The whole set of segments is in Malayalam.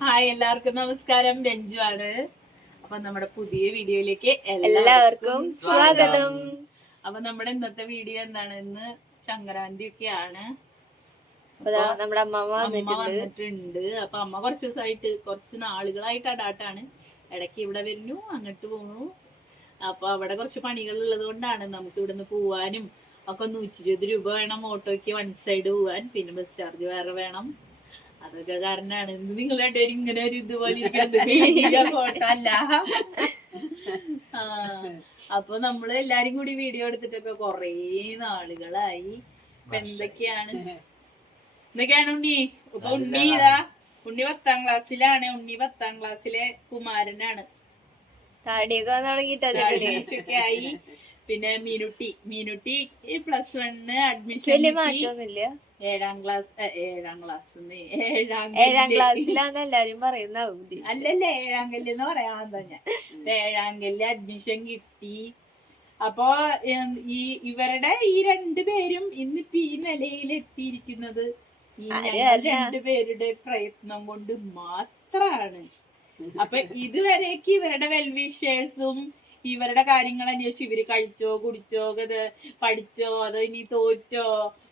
ഹായ് എല്ലാവർക്കും നമസ്കാരം. രഞ്ജു ആണ് അപ്പൊ നമ്മുടെ പുതിയ വീഡിയോയിലേക്ക് എല്ലാവർക്കും സ്വാഗതം. അപ്പൊ നമ്മുടെ ഇന്നത്തെ വീഡിയോ എന്താണ്? ഇന്ന് സംക്രാന്തി ഒക്കെ ആണ് നമ്മുടെ അമ്മ വന്നിട്ടുണ്ട്. വന്നിട്ടുണ്ട്. അപ്പൊ അമ്മ കുറച്ച് ദിവസമായിട്ട് കുറച്ച് നാളുകളായിട്ട് അടാട്ടാണ്. ഇടയ്ക്ക് ഇവിടെ വരുന്നു അങ്ങോട്ട് പോണു. അപ്പൊ അവിടെ കുറച്ച് പണികൾ ഉള്ളത് കൊണ്ടാണ് നമുക്ക് ഇവിടുന്ന് പോവാനും ഒക്കെ നൂറ്റി ഇരുപത് രൂപ വേണം ഓട്ടോയ്ക്ക് വൺ സൈഡ് പോവാൻ. പിന്നെ ബസ് ചാർജ് വേറെ വേണം. അതൊക്കെ കാരണമാണ് എന്ത് നിങ്ങൾ രണ്ടുപേരും ഇങ്ങനെ ഒരു ഇതുപോലെ ഇരിക്കുന്നത്. ആ, അപ്പൊ നമ്മൾ എല്ലാരും കൂടി വീഡിയോ എടുത്തിട്ടൊക്കെ കൊറേ നാളുകളായി. ഇപ്പൊ എന്തൊക്കെയാണ്? എന്തൊക്കെയാണ് ഉണ്ണി? ഇപ്പൊ ഉണ്ണി ഇതാ. ഉണ്ണി പത്താം ക്ലാസ്സിലാണ്. ഉണ്ണി പത്താം ക്ലാസ്സിലെ കുമാരനാണ്. താടിയൊക്കെ ആയി. പിന്നെ മീനുട്ടി മീനുട്ടി പ്ലസ് വണ്ണിന് അഡ്മിഷൻ വലിയ മാറ്റമൊന്നുമില്ല ഏഴാം ക്ലാസ് ഏഴാം ക്ലാസ് ഏഴാം ഏഴാം കല്ല്. ക്ലാസ്സിലാന്ന് എല്ലാരും പറയുന്ന അല്ലല്ലേ ഏഴാം കല്ല് എന്ന് പറയാൻ തന്നെ ഏഴാം കല്ല് അഡ്മിഷൻ കിട്ടി. അപ്പോ ഈ ഇവരുടെ ഈ രണ്ടു പേരും ഇന്നിപ്പോ ഈ നിലയിൽ എത്തിയിരിക്കുന്നത് ഈ രണ്ടുപേരുടെ പ്രയത്നം കൊണ്ട് മാത്രാണ്. അപ്പൊ ഇതുവരേക്ക് ഇവരുടെ വെൽവിഷേഴ്സും ഇവരുടെ കാര്യങ്ങൾ അന്വേഷിച്ച് ഇവർ കഴിച്ചോ കുടിച്ചോ അത് പഠിച്ചോ അതോ ഇനി തോറ്റോ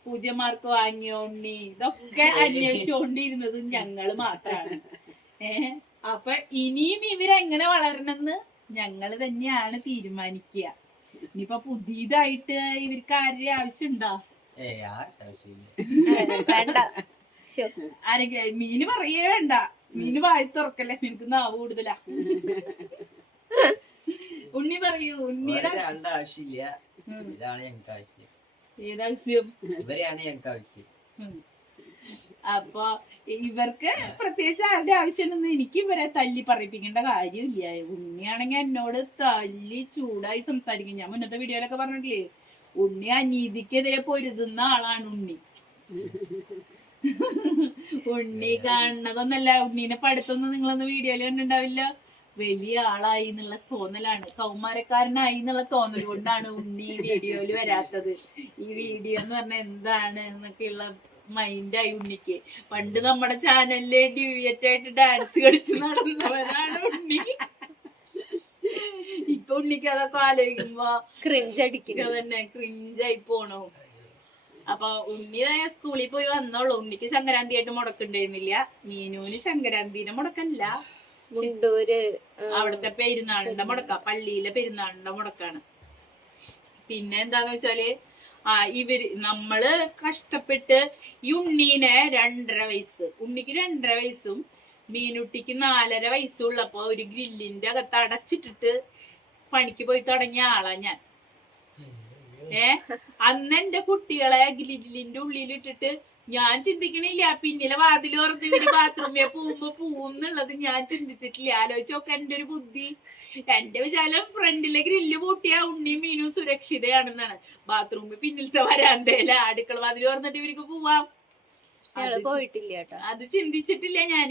പൂജ്യം മാർക്ക് വാങ്ങിയോ ഉണ്ണി ഇതൊക്കെ അന്വേഷിച്ചുകൊണ്ടിരുന്നതും ഞങ്ങൾ മാത്രാണ്. ഏ? അപ്പൊ ഇനിയും ഇവരെങ്ങനെ വളരണമെന്ന് ഞങ്ങൾ തന്നെയാണ് തീരുമാനിക്കുക. ഇനിയിപ്പൊ പുതിയതായിട്ട് ഇവർക്ക് ആരുടെ ആവശ്യമുണ്ടോ? ആരെങ്കിലും മീന് പറയേ വേണ്ട. മീന് വായി തുറക്കല്ലേ? നിനക്ക് നാവ് കൂടുതലാ. ഉണ്ണി പറയൂ ഉണ്ണിയുടെ രണ്ട് ആവശ്യമില്ല. ഇതാണ് ഞങ്ങൾക്ക് ആവശ്യം. ഏതാവശ്യം? ഇവരെയാണ് ഞങ്ങൾക്ക് ആവശ്യം. അപ്പൊ ഇവർക്ക് പ്രത്യേകിച്ച് ആരുടെ ആവശ്യമൊന്നും എനിക്ക് ഇവരെ തല്ലി പറയിപ്പിക്കേണ്ട കാര്യമില്ല. ഉണ്ണിയാണെങ്കിൽ എന്നോട് തല്ലി ചൂടായി സംസാരിക്കും. ഞാൻ മുന്നത്തെ വീഡിയോയിലൊക്കെ പറഞ്ഞിട്ടില്ലേ ഉണ്ണി അനീതിക്കെതിരെ പൊരുതുന്ന ആളാണ് ഉണ്ണി. ഉണ്ണി കാണുന്നതൊന്നല്ല ഉണ്ണീനെ പഠിത്തൊന്നും നിങ്ങളൊന്ന് വീഡിയോയിൽ കണ്ടിട്ടുണ്ടാവില്ല? വലിയ ആളായി എന്നുള്ള തോന്നലാണ്. കൗമാരക്കാരനായി എന്നുള്ള തോന്നൽ കൊണ്ടാണ് ഉണ്ണി വീഡിയോയിൽ വരാത്തത്. ഈ വീഡിയോ എന്ന് പറഞ്ഞാൽ എന്താണ് എന്നൊക്കെയുള്ള മൈൻഡായി ഉണ്ണിക്ക്. പണ്ട് നമ്മുടെ ചാനലിൽ ഡ്യൂയറ്റ് ആയിട്ട് ഡാൻസ് കളിച്ച് നടന്നവരാണ് ഉണ്ണി. ഇപ്പൊ ഉണ്ണിക്ക് അതൊക്കെ ആലോചിക്കുമ്പോ ക്രിഞ്ച് അടിക്കുക തന്നെ ക്രിഞ്ചായി പോണു. അപ്പൊ ഉണ്ണി സ്കൂളിൽ പോയി വന്നോളൂ. ഉണ്ണിക്ക് സംക്രാന്തി ആയിട്ട് മുടക്കുണ്ടായിരുന്നില്ല മീനുവിന് സംക്രാന്തിനെ മുടക്കല്ല മുണ്ടൂര് അവിടുത്തെ പെരുന്നാളിന്റെ മുടക്ക പള്ളിയിലെ പെരുന്നാളിന്റെ മുടക്കാണ്. പിന്നെ എന്താന്ന് വെച്ചാൽ ആ ഇവർ നമ്മൾ കഷ്ടപ്പെട്ട് ഈ ഉണ്ണീനെ രണ്ടര വയസ്സ് ഉണ്ണിക്ക് രണ്ടര വയസ്സും മീനുട്ടിക്ക് നാലര വയസ്സും വയസ്സുള്ളപ്പോ ഒരു ഗ്രില്ലിന്റെ അകത്ത് അടച്ചിട്ടിട്ട് പണിക്ക് പോയി തുടങ്ങിയ ആളാ ഞാൻ. ഏ? അന്ന് എന്റെ കുട്ടികളെ ഗ്രില്ലിന്റെ ഉള്ളിലിട്ടിട്ട് ഞാൻ ചിന്തിക്കണില്ല. പിന്നിലെ വാതിൽ തുറന്ന് ഇവർ ബാത്റൂമിൽ പോകുമ്പോ പോവും എന്നുള്ളത് ഞാൻ ചിന്തിച്ചിട്ടില്ല. ആലോചിച്ച് നോക്കാൻ എന്റെ ഒരു ബുദ്ധി. എന്റെ വിചാരം ഫ്രണ്ടിലെ ഗ്രില്ല് പൂട്ടിയ ഉണ്ണിയും മീനും സുരക്ഷിതയാണെന്നാണ്. ബാത്റൂമിൽ പിന്നിലത്തെ വരാന്തേല അടുക്കള വാതിൽ തുറന്നിട്ട് ഇവർക്ക് പോവാം. പോയിട്ടില്ല കേട്ടോ. അത് ചിന്തിച്ചിട്ടില്ല ഞാൻ.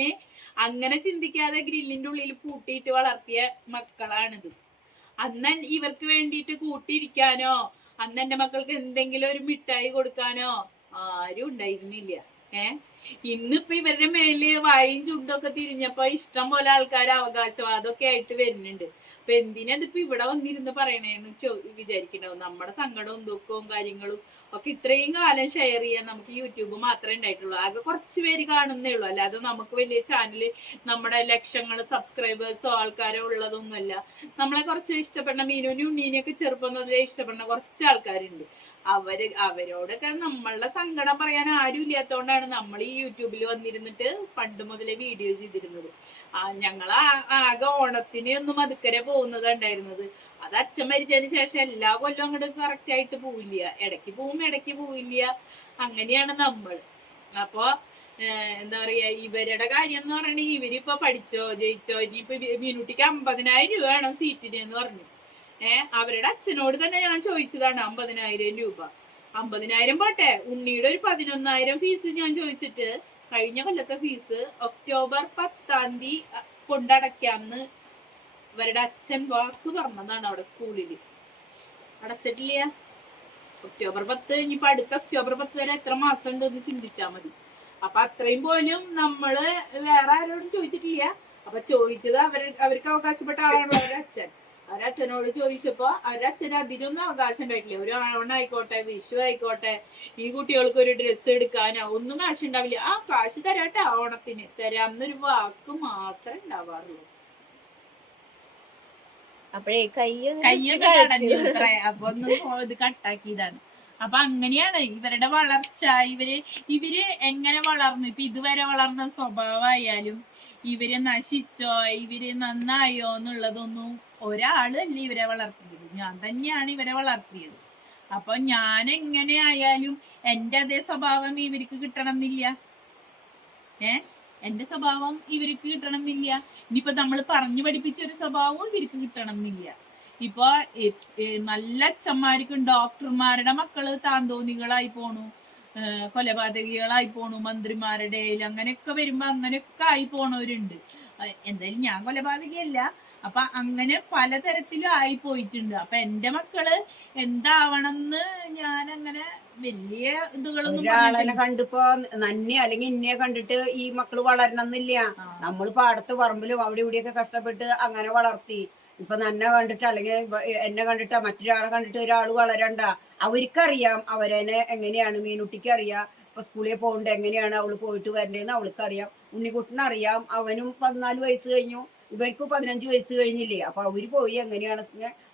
അങ്ങനെ ചിന്തിക്കാതെ ഗ്രില്ലിന്റെ ഉള്ളിൽ പൂട്ടിയിട്ട് വളർത്തിയ മക്കളാണിത്. അന്ന് ഇവർക്ക് വേണ്ടിയിട്ട് കൂട്ടിയിരിക്കാനോ അന്ന് എന്റെ മക്കൾക്ക് എന്തെങ്കിലും ഒരു മിഠായി കൊടുക്കാനോ ആരും ഉണ്ടായിരുന്നില്ല. ഏ? ഇന്നിപ്പോ ഇവരുടെ മേലിൽ വായും ചുണ്ടൊക്കെ തിരിഞ്ഞപ്പോ ഇഷ്ടം പോലെ ആൾക്കാർ അവകാശവാദമൊക്കെ ആയിട്ട് വരുന്നുണ്ട്. അപ്പൊ എന്തിനാ ഇതിപ്പോ ഇവിടെ വന്നിരുന്ന് പറയണേന്ന് ചോ വിചാരിക്കണ്ടാവും നമ്മുടെ സങ്കടവും ദുഃഖവും കാര്യങ്ങളും ഒക്കെ ഇത്രയും കാലം ഷെയർ ചെയ്യാൻ നമുക്ക് യൂട്യൂബ് മാത്രമേ ഉണ്ടായിട്ടുള്ളൂ. ആകെ കുറച്ച് പേര് കാണുന്നേ ഉള്ളൂ. അല്ലാതെ നമുക്ക് വലിയ ചാനൽ നമ്മുടെ ലക്ഷങ്ങൾ സബ്സ്ക്രൈബേഴ്സോ ആൾക്കാരോ ഉള്ളതൊന്നുമല്ല. നമ്മളെ കുറച്ച് ഇഷ്ടപ്പെടുന്ന മീനുവിനും ഉണ്ണീനെയൊക്കെ ചെറുപ്പം മുതലേ ഇഷ്ടപ്പെടുന്ന കുറച്ച് ആൾക്കാരുണ്ട്. അവർ അവരോടൊക്കെ നമ്മളുടെ സങ്കടം പറയാൻ ആരും ഇല്ലാത്തതുകൊണ്ടാണ് നമ്മൾ ഈ യൂട്യൂബിൽ വന്നിരുന്നിട്ട് പണ്ട് മുതലേ വീഡിയോ ചെയ്തിരുന്നത്. ആ ഞങ്ങൾ ആകെ ഓണത്തിന് ഒന്നും അതുക്കരെ പോകുന്നത് ഉണ്ടായിരുന്നത്. അത് അച്ഛൻ മരിച്ചതിന് ശേഷം എല്ലാ കൊല്ലം അങ്ങോട്ട് കറക്റ്റ് ആയിട്ട് പോവില്ല. ഇടയ്ക്ക് പോവും ഇടയ്ക്ക് പോവില്ല. അങ്ങനെയാണ് നമ്മൾ. അപ്പൊ എന്താ പറയാ ഇവരുടെ കാര്യം എന്ന് പറയണെങ്കിൽ ഇവരിപ്പൊ പഠിച്ചോ ജയിച്ചോ ഇനിയിപ്പൊ മീനുട്ടിക്ക് അമ്പതിനായിരം രൂപ വേണം സീറ്റിന് എന്ന് പറഞ്ഞു ഏഹ് അവരുടെ അച്ഛനോട് തന്നെ ഞാൻ ചോദിച്ചതാണ് അമ്പതിനായിരം രൂപ. അമ്പതിനായിരം പോട്ടെ. ഉണ്ണിയുടെ ഒരു പതിനൊന്നായിരം ഫീസ് ഞാൻ ചോദിച്ചിട്ട് കഴിഞ്ഞ കൊല്ലത്തെ ഫീസ് ഒക്ടോബർ പത്താം തീയതി കൊണ്ടടയ്ക്കാന്ന് ഇവരുടെ അച്ഛൻ വാക്ക് പറഞ്ഞതാണ് അവിടെ സ്കൂളിൽ അടച്ചിട്ടില്ല? ഒക്ടോബർ പത്ത് ഇനിയിപ്പോ അടുത്ത ഒക്ടോബർ പത്ത് വരെ എത്ര മാസം ഉണ്ടെന്ന് ചിന്തിച്ചാ മതി. അപ്പൊ അത്രയും പോലും നമ്മൾ വേറെ ആരോടും ചോദിച്ചിട്ടില്ല. അപ്പൊ ചോദിച്ചത് അവർ അവർക്ക് അവകാശപ്പെട്ട ആളാണ് അവരുടെ അച്ഛൻ. അവരുടെ അച്ഛനോട് ചോദിച്ചപ്പോ അവരുടെ അതിനൊന്നും അവകാശം ഉണ്ടായിട്ടില്ല. ഒരു ഓണായിക്കോട്ടെ വിഷു ആയിക്കോട്ടെ ഈ കുട്ടികൾക്ക് ഒരു ഡ്രസ്സ് എടുക്കാനോ ഒന്നും കാശ് ഉണ്ടാവില്ല. ആ കാശ് തരാട്ടെ ഓണത്തിന് തരാമെന്നൊരു വാക്ക് മാത്രമേ ഉണ്ടാവാറുള്ളൂ. അപ്പഴേ കയ്യൊക്കെ. അപ്പൊ ഒന്ന് ഇത് കട്ടാക്കിയതാണ്. അപ്പൊ അങ്ങനെയാണ് ഇവരുടെ വളർച്ച. ഇവർ ഇവർ എങ്ങനെ വളർന്നു? ഇപ്പൊ ഇതുവരെ വളർന്ന സ്വഭാവമായാലും ഇവർ നശിച്ചോ ഇവർ നന്നായോ എന്നുള്ളതൊന്നും ഒരാളല്ല ഇവരെ വളർത്തിയത്. ഞാൻ തന്നെയാണ് ഇവരെ വളർത്തിയത്. അപ്പൊ ഞാൻ എങ്ങനെ ആയാലും എന്റെ അതേ സ്വഭാവം ഇവർക്ക് കിട്ടണം എന്നില്ല ഏ? എന്റെ സ്വഭാവം ഇവർക്ക് കിട്ടണം എന്നില്ല ഇനിയിപ്പോ നമ്മൾ പറഞ്ഞു പഠിപ്പിച്ച ഒരു സ്വഭാവവും ഇവർക്ക് കിട്ടണം എന്നില്ല ഇപ്പൊ നല്ല അച്ഛന്മാർക്കും ഡോക്ടർമാരുടെ മക്കൾ താന്തോന്നികളായി പോണു. കൊലപാതകികളായി പോണു മന്ത്രിമാരുടെ അങ്ങനെയൊക്കെ വരുമ്പോ അങ്ങനെയൊക്കെ ആയി പോണവരുണ്ട്. എന്തായാലും ഞാൻ കൊലപാതകിയല്ല. അപ്പൊ അങ്ങനെ പലതരത്തിലും ആയി പോയിട്ടുണ്ട്. അപ്പൊ എന്റെ മക്കൾ എന്താവണമെന്ന് ഞാൻ അങ്ങനെ വലിയ ഇതുകളൊന്നും കണ്ടിപ്പോ നന്നെ അല്ലെങ്കിൽ ഇന്നെ കണ്ടിട്ട് ഈ മക്കൾ വളരണമെന്നില്ല. എന്നില്ല നമ്മൾ പാടത്ത് പറമ്പിലും അവിടെ ഇവിടെയൊക്കെ കഷ്ടപ്പെട്ട് അങ്ങനെ വളർത്തി. ഇപ്പൊ നന്നെ കണ്ടിട്ട് അല്ലെങ്കിൽ എന്നെ കണ്ടിട്ട് മറ്റൊരാളെ കണ്ടിട്ട് ഒരാൾ വളരണ്ട. അവർക്കറിയാം അവരെന്നെ എങ്ങനെയാണ് മീനുട്ടിക്ക് അറിയാം. ഇപ്പൊ സ്കൂളിൽ പോകണ്ട എങ്ങനെയാണ് അവൾ പോയിട്ട് വരണ്ടേന്ന് അവൾക്ക് അറിയാം ഉണ്ണിക്കുട്ടനറിയാം അവനും പതിനാല് വയസ്സ് കഴിഞ്ഞു. ഇവർക്ക് പതിനഞ്ച് വയസ്സ് കഴിഞ്ഞില്ലേ? അപ്പൊ അവർ പോയി എങ്ങനെയാണ്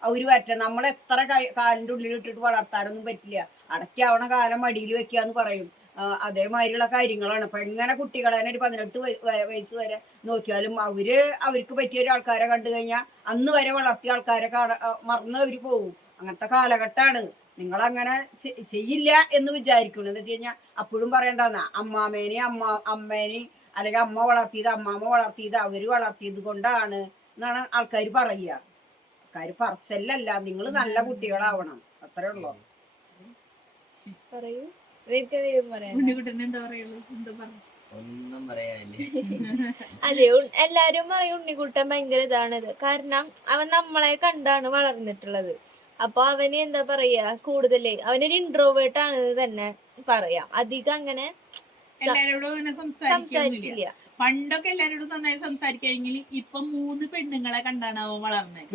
അവർ വരട്ടെ. നമ്മൾ എത്ര കാലിന്റെ ഉള്ളിൽ ഇട്ടിട്ട് വളർത്താനൊന്നും പറ്റില്ല. അടച്ചാവണ കാലം മടിയിൽ വെക്കാന്ന് പറയും. അതേമാതിരിയുള്ള കാര്യങ്ങളാണ്. അപ്പൊ എങ്ങനെ കുട്ടികളെ ഒരു പതിനെട്ട് വയ- വയ- വയസ്സ് വരെ നോക്കിയാലും അവർ അവർക്ക് പറ്റിയ ഒരു ആൾക്കാരെ കണ്ടു കഴിഞ്ഞാൽ അന്ന് വരെ വളർത്തിയ ആൾക്കാരെ കാണ മറന്ന് അവർ പോകും അങ്ങനത്തെ കാലഘട്ടമാണ് നിങ്ങൾ അങ്ങനെ ചെയ്യില്ല എന്ന് വിചാരിക്കണം എന്ന് വെച്ച് കഴിഞ്ഞാൽ അപ്പോഴും പറയണ്ടാന്ന അമ്മാമേനെ അമ്മ അമ്മേനെ അല്ലെങ്കിൽ അമ്മ വളർത്തിയത് അമ്മാമ്മ വളർത്തിയത് അവർ വളർത്തിയത് കൊണ്ടാണ് എന്നാണ് ആൾക്കാർ പറയുക. ആൾക്കാർ പറച്ചല്ലല്ല നിങ്ങൾ നല്ല കുട്ടികളാവണം. അത്രേ ഉള്ളൂ. പറയൂ. ഒന്നും പറയാനില്ലേ. അതെ എല്ലാരും പറയും ഉണ്ണിക്കുട്ടൻ ഭയങ്കര ഇതാണിത്. കാരണം അവൻ നമ്മളെ കണ്ടാണ് വളർന്നിട്ടുള്ളത്. അപ്പൊ അവന് എന്താ പറയാ കൂടുതൽ അവനൊരു ഇൻട്രോവേർട്ട് ആണെന്ന് തന്നെ പറയാം. അധികം അങ്ങനെ സംസാരിക്കില്ല. പണ്ടൊക്കെ എല്ലാരോടും നന്നായി സംസാരിക്കാമെങ്കിൽ ഇപ്പൊ മൂന്ന് പെണ്ണുങ്ങളെ കണ്ടാണ് അവൻ വളർന്നത്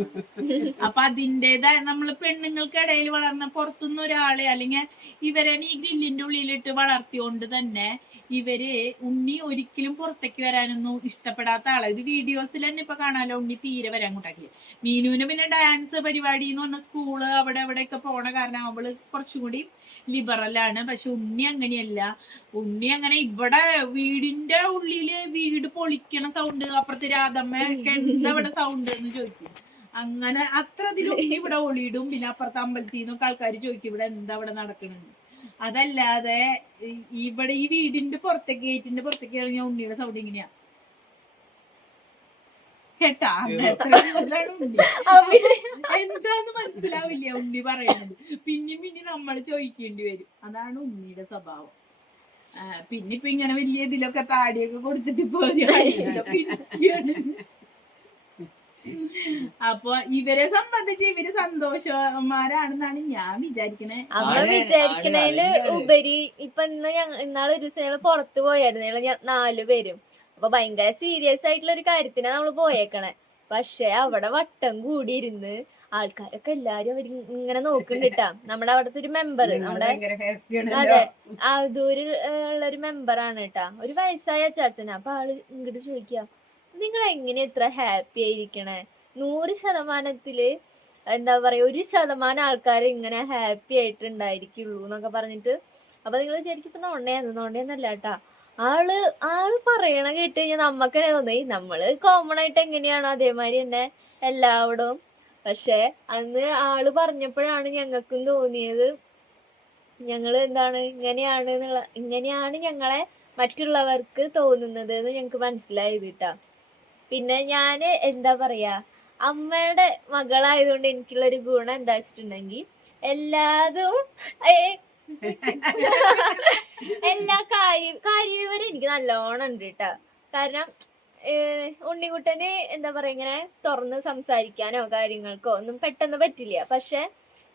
അപ്പൊ അതിന്റെതായ നമ്മൾ പെണ്ണുങ്ങൾക്കിടയിൽ വളർന്ന പുറത്തുനിന്ന് ഒരാളെ അല്ലെങ്കിൽ ഇവരെ ഈ ഗ്രില്ലിന്റെ ഉള്ളിലിട്ട് വളർത്തിയോണ്ട് തന്നെ ഇവർ ഉണ്ണി ഒരിക്കലും പുറത്തേക്ക് വരാനൊന്നും ഇഷ്ടപ്പെടാത്ത ആളാ. ഇത് വീഡിയോസിൽ തന്നെ ഇപ്പൊ കാണാലോ? ഉണ്ണി തീരെ വരാൻ കൂട്ടാക്കി മീനുവിന് പിന്നെ ഡാൻസ് പരിപാടി എന്ന് പറഞ്ഞ സ്കൂൾ അവിടെ അവിടെയൊക്കെ പോണ കാരണം അവൾ കുറച്ചും കൂടി ലിബറലാണ് പക്ഷെ ഉണ്ണി അങ്ങനെയല്ല. ഉണ്ണി അങ്ങനെ ഇവിടെ വീടിന്റെ ഉള്ളിൽ വീട് പൊളിക്കണ സൗണ്ട് അപ്പുറത്തെ രാധമ്മ എന്താ ഇവിടെ സൗണ്ട് എന്ന് ചോദിക്കും. അങ്ങനെ അത്ര അതിൽ ഇവിടെ ഒളിയിടും. പിന്നെ അപ്പുറത്തെ അമ്പലത്തിൽ നിന്നൊക്കെ ആൾക്കാർ ചോദിക്കും ഇവിടെ എന്താ ഇവിടെ നടക്കണെന്ന് അതല്ലാതെ ഇവിടെ ഈ വീടിന്റെ പുറത്തേക്ക് ഗേറ്റിന്റെ പുറത്തേക്ക് ഇറങ്ങിയ ഉണ്ണിയുടെ സൗണ്ട് ഇങ്ങനെയാ. കേട്ടാ. എന്താന്ന് മനസ്സിലാവില്ല ഉണ്ണി പറയുന്നത് പിന്നെയും പിന്നെ നമ്മൾ ചോദിക്കേണ്ടി വരും. അതാണ് ഉണ്ണിയുടെ സ്വഭാവം. പിന്നെ ഇപ്പൊ ഇങ്ങനെ വലിയ ഇതിലൊക്കെ താടിയൊക്കെ കൊടുത്തിട്ട് ഇരിക്കുകയാണ്. അപ്പൊ ഇവരെ സംബന്ധിച്ച് ഇവർ സന്തോഷന്മാരാണെന്നാണ് ഞാൻ വിചാരിക്കണേ. അമ്മ വിചാരിക്കുന്നതിൽ വിചാരിക്കണേൽ. ഉപരി ഇപ്പൊ ഇന്ന് ഞങ്ങ ഇന്നാളെ ഒരു ദിവസം ഞങ്ങൾ പുറത്ത് പോയായിരുന്നു. ഞങ്ങൾ ഞ- നാല് പേരും. അപ്പൊ ഭയങ്കര സീരിയസ് ആയിട്ടുള്ള ഒരു കാര്യത്തിനാ നമ്മൾ പോയേക്കണേ. പക്ഷെ അവിടെ വട്ടം കൂടിയിരുന്ന് ആൾക്കാരൊക്കെ എല്ലാരും അവർ ഇങ്ങനെ നോക്കുന്നുണ്ടാ. നമ്മുടെ അവിടുത്തെ ഒരു മെമ്പർ നമ്മുടെ ഭയങ്കര ഹാപ്പിയാണല്ലോ അതെ ആദൂര് ഉള്ള ഒരു മെമ്പറാണ് കേട്ടാ. ഒരു വയസ്സായ ചാച്ചന അപ്പൊ ആൾ ഇങ്ങോട്ട് ചോദിക്കുക നിങ്ങൾ എങ്ങനെ ഇത്ര ഹാപ്പി ആയിരിക്കണേ? നൂറ് ശതമാനത്തിൽ എന്താ പറയാ ഒരു ശതമാനം ആൾക്കാർ ഇങ്ങനെ ഹാപ്പി ആയിട്ടുണ്ടായിരിക്കുള്ളൂ എന്നൊക്കെ പറഞ്ഞിട്ട്. അപ്പൊ നിങ്ങൾ വിചാരിക്കും ഇപ്പൊ നോണ്ടേന്ന് നോണ്ടേന്നല്ല കേട്ടാ ആൾ ആൾ പറയണ കേട്ട് കഴിഞ്ഞാൽ നമുക്ക് തന്നെ തോന്നി നമ്മൾ കോമൺ ആയിട്ട് എങ്ങനെയാണോ അതേമാതിരി തന്നെ എല്ലാവിടും. പക്ഷെ അന്ന് ആൾ പറഞ്ഞപ്പോഴാണ് ഞങ്ങൾക്കും തോന്നിയത് ഞങ്ങൾ എന്താണ് ഇങ്ങനെയാണ് എന്നുള്ള ഇങ്ങനെയാണ് ഞങ്ങളെ മറ്റുള്ളവർക്ക് തോന്നുന്നത് എന്ന് ഞങ്ങൾക്ക് മനസ്സിലായത് കേട്ടാ പിന്നെ ഞാൻ എന്താ പറയാ അമ്മയുടെ മകളായതുകൊണ്ട് എനിക്കുള്ള ഒരു ഗുണം എന്താ വെച്ചിട്ടുണ്ടെങ്കിൽ എല്ലാതും എല്ലാ കാര്യം കാര്യവിവരം എനിക്ക് നല്ലോണം ഉണ്ട് കേട്ടോ കാരണം ഉണ്ണിക്കുട്ടന് എന്താ പറയാ ഇങ്ങനെ തുറന്ന് സംസാരിക്കാനോ കാര്യങ്ങൾക്കോ ഒന്നും പെട്ടെന്ന് പറ്റില്ല. പക്ഷെ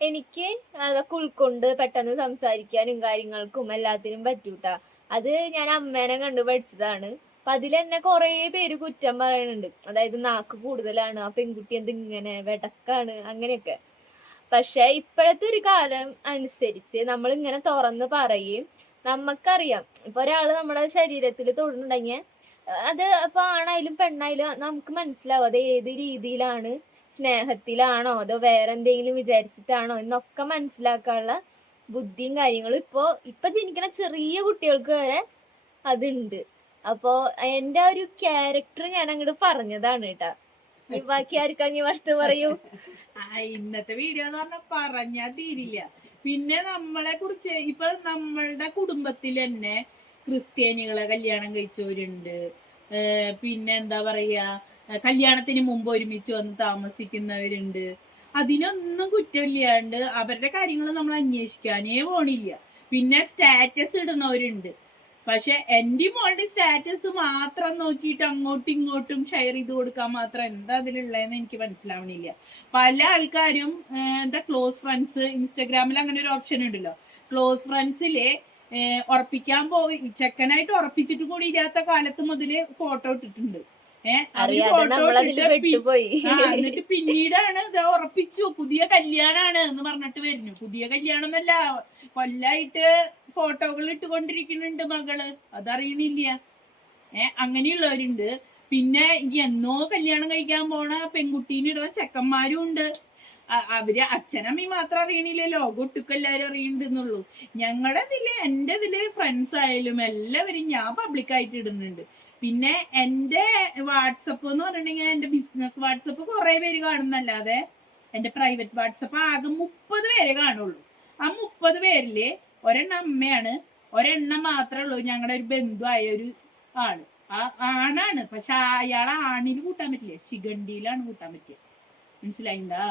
എനിക്ക് അതൊക്കെ ഉൾക്കൊണ്ട് പെട്ടെന്ന് സംസാരിക്കാനും കാര്യങ്ങൾക്കും എല്ലാത്തിനും പറ്റൂട്ടാ. അത് ഞാൻ അമ്മേനെ കണ്ടു പഠിച്ചതാണ്. അപ്പൊ അതിൽ എന്നെ കുറേ പേര് കുറ്റം പറയുന്നുണ്ട് അതായത് നാക്ക് കൂടുതലാണ് ആ പെൺകുട്ടി എന്ത് ഇങ്ങനെ വെടക്കാണ് അങ്ങനെയൊക്കെ. പക്ഷെ ഇപ്പോഴത്തെ ഒരു കാലം അനുസരിച്ച് നമ്മൾ ഇങ്ങനെ തുറന്ന് പറയും നമുക്കറിയാം ഇപ്പൊ ഒരാൾ നമ്മുടെ ശരീരത്തിൽ തൊടുന്നുണ്ടെങ്കിൽ അത് ഇപ്പൊ ആണായാലും പെണ്ണായാലും നമുക്ക് മനസ്സിലാവും അത് ഏത് രീതിയിലാണ് സ്നേഹത്തിലാണോ അതോ വേറെ എന്തെങ്കിലും വിചാരിച്ചിട്ടാണോ എന്നൊക്കെ മനസ്സിലാക്കാനുള്ള ബുദ്ധിയും കാര്യങ്ങളും ഇപ്പോ ഇപ്പൊ ജനിക്കുന്ന ചെറിയ കുട്ടികൾക്ക് വരെ അതുണ്ട്. അപ്പോ എന്റെ ഒരു ക്യാരക്ടർ ഞാൻ അങ്ങോട്ട് പറഞ്ഞതാണ് കേട്ടാ. ഇനി ബാക്കി ആർക്കാ ഇനി വസ്തു പറയൂ? ആ, ഇന്നത്തെ വീഡിയോ എന്ന് പറഞ്ഞാൽ പറഞ്ഞാ തീരില്ല. പിന്നെ നമ്മളെ കുറിച്ച് ഇപ്പൊ നമ്മളുടെ കുടുംബത്തിൽ തന്നെ ക്രിസ്ത്യാനികളെ കല്യാണം കഴിച്ചവരുണ്ട്. പിന്നെ എന്താ പറയാ കല്യാണത്തിന് മുമ്പ് ഒരുമിച്ച് വന്ന് താമസിക്കുന്നവരുണ്ട്. അതിനൊന്നും കുറ്റമില്ലാണ്ട് അവരുടെ കാര്യങ്ങൾ നമ്മൾ അന്വേഷിക്കാനേ പോണില്ല. പിന്നെ സ്റ്റാറ്റസ് ഇടുന്നവരുണ്ട്. പക്ഷെ എന്റെ മോളുടെ സ്റ്റാറ്റസ് മാത്രം നോക്കിയിട്ട് അങ്ങോട്ടും ഇങ്ങോട്ടും ഷെയർ ചെയ്ത് കൊടുക്കാൻ മാത്രം എന്താ അതിലുള്ളതെന്ന് എനിക്ക് മനസ്സിലാവണില്ല. പല ആൾക്കാരും എന്താ ക്ലോസ് ഫ്രണ്ട്സ് ഇൻസ്റ്റഗ്രാമിൽ അങ്ങനെ ഒരു ഓപ്ഷൻ ഉണ്ടല്ലോ. ക്ലോസ് ഫ്രണ്ട്സിൽ ഉറപ്പിക്കാൻ പോയി ചെക്കനായിട്ട് ഉറപ്പിച്ചിട്ട് കൂടി ഇല്ലാത്ത കാലത്ത് മുതൽ ഫോട്ടോ ഇട്ടിട്ടുണ്ട്. എന്നിട്ട് പിന്നീടാണ് ഇത് ഉറപ്പിച്ചു. പുതിയ കല്യാണാണ് എന്ന് പറഞ്ഞിട്ട് വരുന്നു. പുതിയ കല്യാണം അല്ല കൊല്ലായിട്ട് ഫോട്ടോകൾ ഇട്ടുകൊണ്ടിരിക്കുന്നുണ്ട് മകൾ. അതറിയുന്നില്ല. ഏ അങ്ങനെയുള്ളവരുണ്ട്. പിന്നെ എന്നോ കല്യാണം കഴിക്കാൻ പോണ പെൺകുട്ടീനെ ഇടുന്ന ചെക്കന്മാരും ഉണ്ട്. അവർ അച്ഛനമ്മയും മാത്രം അറിയണില്ല. ലോകം ഒട്ടുക്ക് എല്ലാവരും അറിയണ്ടെന്നുള്ളൂ ഞങ്ങളുടെ ഇതിൽ എന്റെ ഇതിൽ ഫ്രണ്ട്സ് ആയാലും എല്ലാവരും ഞാൻ പബ്ലിക്കായിട്ട് ഇടുന്നുണ്ട്. പിന്നെ എന്റെ വാട്സപ്പ് എന്ന് പറഞ്ഞിട്ടുണ്ടെങ്കിൽ എന്റെ ബിസിനസ് വാട്സപ്പ് കുറെ പേര് കാണുന്നല്ലാതെ എന്റെ പ്രൈവറ്റ് വാട്സപ്പ് ആകെ മുപ്പത് പേരെ കാണുള്ളൂ. ആ മുപ്പത് പേരിൽ ഒരെണ്ണം അമ്മയാണ് ഒരെണ്ണം മാത്രമേ ഉള്ളൂ. ഞങ്ങളുടെ ഒരു ബന്ധുവായ ഒരു ആൾ. ആ ആണാണ്. പക്ഷെ അയാളെ ആണിൽ കൂട്ടാൻ പറ്റില്ല. ശിഖണ്ഡിയിലാണ് കൂട്ടാൻ പറ്റിയ. മനസ്സിലായിണ്ടാ?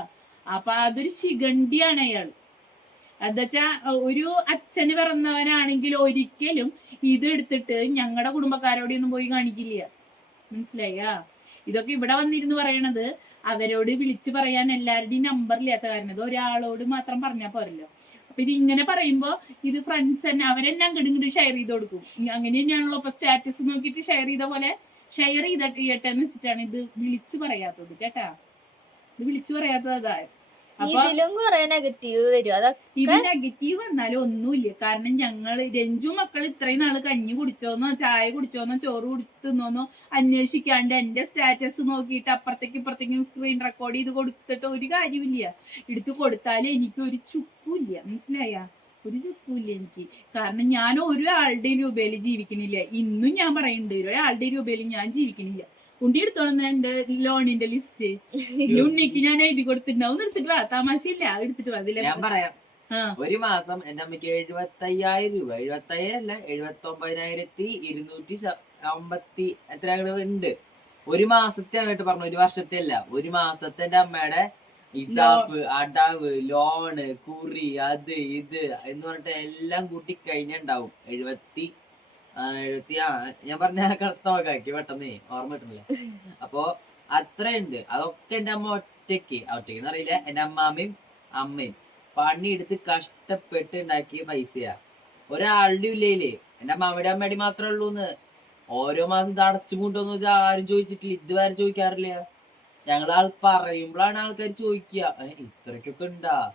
അപ്പൊ അതൊരു ശിഖണ്ഡിയാണ് അയാൾ എന്താച്ചാ ഒരു അച്ഛന് പിറന്നവനാണെങ്കിൽ ഒരിക്കലും ഇത് എടുത്തിട്ട് ഞങ്ങളുടെ കുടുംബക്കാരോടൊന്നും പോയി കാണിക്കില്ല. മനസ്സിലായാ? ഇതൊക്കെ ഇവിടെ വന്നിരുന്ന് പറയണത് അവരോട് വിളിച്ചു പറയാൻ എല്ലാവരുടെയും നമ്പർ ഇല്ലാത്ത കാരണം. ഇത് ഒരാളോട് മാത്രം പറഞ്ഞാൽ പോരല്ലോ. അപ്പൊ ഇത് ഇങ്ങനെ പറയുമ്പോ ഇത് ഫ്രണ്ട്സ് തന്നെ അവരെല്ലാം അങ്ങോട്ട് ഷെയർ ചെയ്ത് കൊടുക്കും. അങ്ങനെ തന്നെയാണല്ലോ ഇപ്പൊ സ്റ്റാറ്റസ് നോക്കിയിട്ട് ഷെയർ ചെയ്ത പോലെ ഷെയർ ചെയ്ത ചെയ്യട്ടെ എന്ന് വെച്ചിട്ടാണ് ഇത് വിളിച്ചു പറയാത്തത്. കേട്ടാ? ഇത് വിളിച്ചു പറയാത്തത് അതാ. അപ്പൊ ഇതിലും കുറെ നെഗറ്റീവ് വരും. അതൊക്കെ ഇത് നെഗറ്റീവ് വന്നാലും ഒന്നുമില്ല. കാരണം ഞങ്ങൾ രഞ്ജു മക്കൾ ഇത്രയും നാൾ കഞ്ഞി കുടിച്ചോന്നോ ചായ കുടിച്ചോന്നോ ചോറ് കുടിത്തുന്നോന്നോ അന്വേഷിക്കാണ്ട് എന്റെ സ്റ്റാറ്റസ് നോക്കിയിട്ട് അപ്പുറത്തേക്ക് ഇപ്പുറത്തേക്കും സ്ക്രീൻ റെക്കോർഡ് ചെയ്ത് കൊടുത്തിട്ട് ഒരു കാര്യമില്ല എടുത്തു കൊടുത്താലേ എനിക്ക് ഒരു ചുപ്പുമില്ല മനസ്സിലായ? ഒരു ചുപ്പുമില്ല എനിക്ക്. കാരണം ഞാൻ ഒരാളുടെ രൂപയിൽ ജീവിക്കണില്ല. ഇന്നും ഞാൻ പറയുന്നുണ്ട് ഒരാളുടെ രൂപയിൽ ഞാൻ ജീവിക്കണില്ല. ഉണ്ടി എടുത്തോളുന്ന എന്റെ ലോണിന്റെ ലിസ്റ്റ് ഉണ്ണിക്ക് ഞാൻ എഴുതി കൊടുത്തിട്ടുണ്ടാവും. എടുത്തിട്ട് വാ. തമാശയില്ല. എടുത്തിട്ട് വാ അതിലെ ഞാൻ പറയാം. ഒരു മാസം എന്റെ അമ്മയ്ക്ക് എഴുപത്തി അയ്യായിരം രൂപ. എഴുപത്തി അയ്യായിരം അല്ല എഴുപത്തി ഒമ്പതിനായിരത്തി ഇരുന്നൂറ്റി അമ്പത്തി എത്ര ഉണ്ട്? ഒരു മാസത്തെ ആയിട്ട് പറഞ്ഞു ഒരു വർഷത്തെ അല്ല ഒരു മാസത്തെ എന്റെ അമ്മയുടെ ഇസാഫ് അടവ് ലോണ് കുറി അത് ഇത് എന്ന് പറഞ്ഞിട്ട് എല്ലാം കൂട്ടി കഴിഞ്ഞുണ്ടാവും എഴുപത്തി എഴുപത്തി ആ ഞാൻ പറഞ്ഞ കണക്കാക്കി പെട്ടെന്ന്. ഓർമ്മ കിട്ടുന്നില്ല. അപ്പോ അത്രയുണ്ട്. അതൊക്കെ എന്റെ അമ്മ ഒറ്റയ്ക്ക്. ഒറ്റയ്ക്ക് എന്ന് അറിയില്ല എന്റെ അമ്മാമ്മയും അമ്മയും പണിയെടുത്ത് കഷ്ടപ്പെട്ട് ഉണ്ടാക്കിയ പൈസയാ. ഒരാളുടെ ഇല്ലേ എന്റെ അമ്മാമ്മയുടെ അമ്മയുടെ മാത്രമേ ഉള്ളൂന്ന് ഓരോ മാസം ഇത് അടച്ചു കൊണ്ടുവന്നു ആരും ചോദിച്ചിട്ടില്ല. ഇതുവരെ ചോദിക്കാറില്ല. ഞങ്ങൾ ആൾ പറയുമ്പോഴാണ് ആൾക്കാർ ചോദിക്കുക. "ഏ, ഇത്രയ്ക്കൊക്കെ ഉണ്ടാ.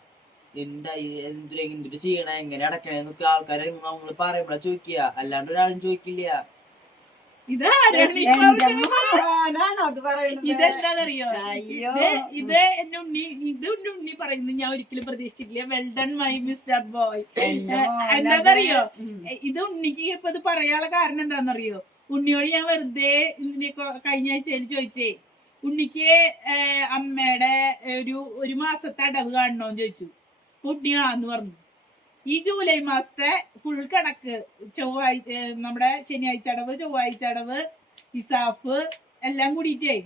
എന്താ എന്തിനെ എന്തിട്ട് ചെയ്യണേ? എങ്ങനെ അടക്കണേ എന്നൊക്കെ ആൾക്കാരെ നമ്മൾ പറയുമ്പോഴാ ചോദിക്കുക. അല്ലാണ്ട് ഒരാളും ചോദിക്കില്ല. പറയുന്നത്? ഇതെന്താണെന്നറിയോ അയ്യോ. ഇത് ഇത് എന്റെ ഉണ്ണി ഇത് എന്റെ ഉണ്ണി പറയുന്നത് ഞാൻ ഒരിക്കലും പ്രതീക്ഷിച്ചിട്ടില്ല. Well done my mister boy എന്താണെന്നറിയോ ഇത് ഉണ്ണിക്ക് ഇപ്പൊ ഇത് പറയാനുള്ള കാരണം എന്താണെന്നറിയോ ഉണ്ണിയോട് ഞാൻ വെറുതെ കഴിഞ്ഞ ആഴ്ചയിൽ ചോദിച്ചേ. ഉണ്ണിക്ക് അമ്മയുടെ ഒരു ഒരു മാസത്തെ അടവ് കാണണോന്ന് ചോദിച്ചു. ഉണ്ണി എന്ന് പറഞ്ഞു. ഈ ജൂലൈ മാസത്തെ ഫുൾ കണക്ക് ചൊവ്വാഴ്ച നമ്മുടെ ശനിയാഴ്ച അടവ് ചൊവ്വാഴ്ച അടവ് ഇസാഫ് എല്ലാം കൂടിയിട്ടേ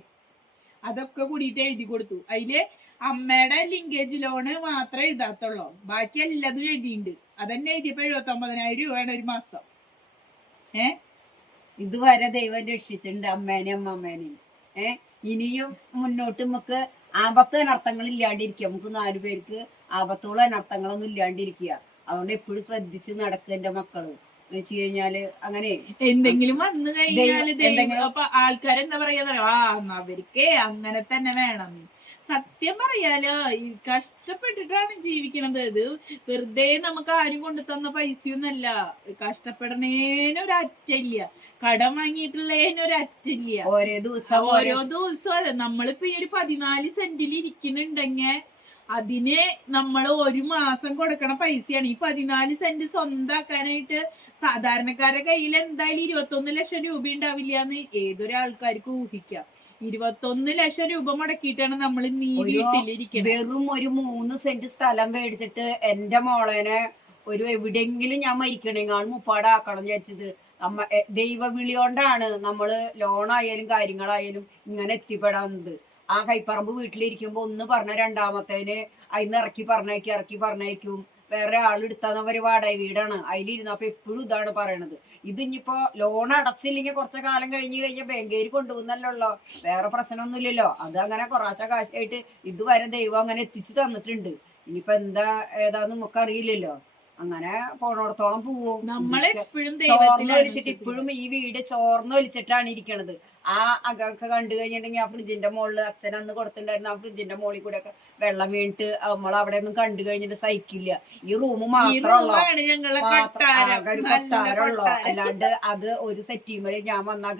അതൊക്കെ കൂടിയിട്ട് എഴുതി കൊടുത്തു. അതിൽ അമ്മയുടെ ലിങ്കേജ് ലോണ് മാത്രമേ എഴുതാത്തുള്ളൂ. ബാക്കി എല്ലാതും എഴുതിയിട്ടുണ്ട്. അതന്നെ എഴുതിയപ്പോ എഴുപത്തി ഒമ്പതിനായിരം രൂപയാണ് ഒരു മാസം. ഏ? ഇതുവരെ ദൈവം രക്ഷിച്ചിട്ടുണ്ട് അമ്മേനെയും അമ്മമ്മേനെയും ഏ? ഇനിയും മുന്നോട്ട് നമുക്ക് ആപത്ത് അനർത്ഥങ്ങൾ ഇല്ലാണ്ടിരിക്കുക നമുക്ക് നാലു പേർക്ക് ആപത്തോളം അനർത്ഥങ്ങളൊന്നും ഇല്ലാണ്ടിരിക്കുക. അതുകൊണ്ട് എപ്പോഴും ശ്രദ്ധിച്ച് നടക്കുക എന്റെ മക്കൾ. എന്ന് വെച്ച് കഴിഞ്ഞാൽ അങ്ങനെ എന്തെങ്കിലും വന്നു കഴിഞ്ഞാൽ അപ്പൊ ആൾക്കാരെന്താ പറയാ ആ അവർക്ക് അങ്ങനെ തന്നെ വേണം. സത്യം പറയാലോ ഈ കഷ്ടപ്പെട്ടിട്ടാണ് ജീവിക്കണത്. ഇത് വെറുതെ നമുക്ക് ആരും കൊണ്ടു തന്ന പൈസയൊന്നല്ല കഷ്ടപ്പെടണേന് ഒരു അറ്റല്ല കടം വാങ്ങിയിട്ടുള്ളതിന് ഒരു അറ്റല്ല ഓരോ ദിവസം ഓരോ ദിവസവും അല്ല. നമ്മളിപ്പോ ഈ ഒരു പതിനാല് സെന്റിൽ ഇരിക്കുന്നുണ്ടെങ്കിൽ അതിന് നമ്മൾ ഒരു മാസം കൊടുക്കണ പൈസയാണ്. ഈ പതിനാല് സെന്റ് സ്വന്തമാക്കാനായിട്ട് സാധാരണക്കാരുടെ കയ്യിൽ എന്തായാലും ഇരുപത്തൊന്ന് ലക്ഷം രൂപ ഉണ്ടാവില്ല എന്ന് ഏതൊരാൾക്കാർക്ക് ഊഹിക്കാം. ഇരുപത്തൊന്ന് ലക്ഷം രൂപ മുടക്കിയിട്ടാണ് നമ്മൾ വീട്ടിലിരിക്കുന്നത് വെറും ഒരു മൂന്ന് സെന്റ് സ്ഥലം മേടിച്ചിട്ട് എന്റെ മോളേനെ ഒരു എവിടെങ്കിലും ഞാൻ മരിക്കണേങ്ങാണ് മുപ്പാടാക്കണം വിചാരിച്ചത്. നമ്മ എ, ദൈവവിളി കൊണ്ടാണ് നമ്മൾ ലോണായാലും കാര്യങ്ങളായാലും ഇങ്ങനെ എത്തിപ്പെടാവുന്നത് ആ കൈപ്പറമ്പ് വീട്ടിലിരിക്കുമ്പോ ഒന്ന് പറഞ്ഞ രണ്ടാമത്തേന് അതിന്ന് ഇറക്കി പറഞ്ഞേക്കും ഇറക്കി പറഞ്ഞേക്കും വേറെ ആളെടുത്താന്നവര് വാടക വീടാണ്. അതിലിരുന്നപ്പോ എപ്പോഴും ഇതാണ് പറയണത്. ഇത് ഇനിയിപ്പോ ലോൺ അടച്ചില്ലെങ്കിൽ കുറച്ച് കാലം കഴിഞ്ഞ് കഴിഞ്ഞാൽ ബാങ്കേര് കൊണ്ടുപോകുന്നല്ലോ വേറെ പ്രശ്നമൊന്നുമില്ലല്ലോ. അത് അങ്ങനെ കുറേശ്ശെ കാശായിട്ട് ഇതുവരെ ദൈവം അങ്ങനെ എത്തിച്ചു തന്നിട്ടുണ്ട്. ഇനിയിപ്പോ എന്താ ഏതാന്ന് നമുക്ക് അറിയില്ലല്ലോ അങ്ങനെ പോണോടത്തോളം പോവും. ചോർന്ന് വലിച്ചിട്ട് ഇപ്പോഴും ഈ വീട് ചോർന്ന് വലിച്ചിട്ടാണ് ഇരിക്കണത്. ആ അകൊക്കെ കണ്ടു കഴിഞ്ഞിട്ടുണ്ടെങ്കിൽ ആ ഫ്രിഡ്ജിന്റെ മുകളിൽ അച്ഛൻ അന്ന് കൊടുത്തിട്ടുണ്ടായിരുന്നു ആ ഫ്രിഡ്ജിന്റെ മുകളിൽ കൂടെ ഒക്കെ വെള്ളം വീണിട്ട് നമ്മൾ അവിടെ ഒന്നും കണ്ടു കഴിഞ്ഞിട്ട് സഹിക്കില്ല. ഈ റൂം മാത്രമുള്ള മാത്രം. അല്ലാണ്ട് അത് ഒരു സെറ്റിമേൽ ഞാൻ വന്നാൽ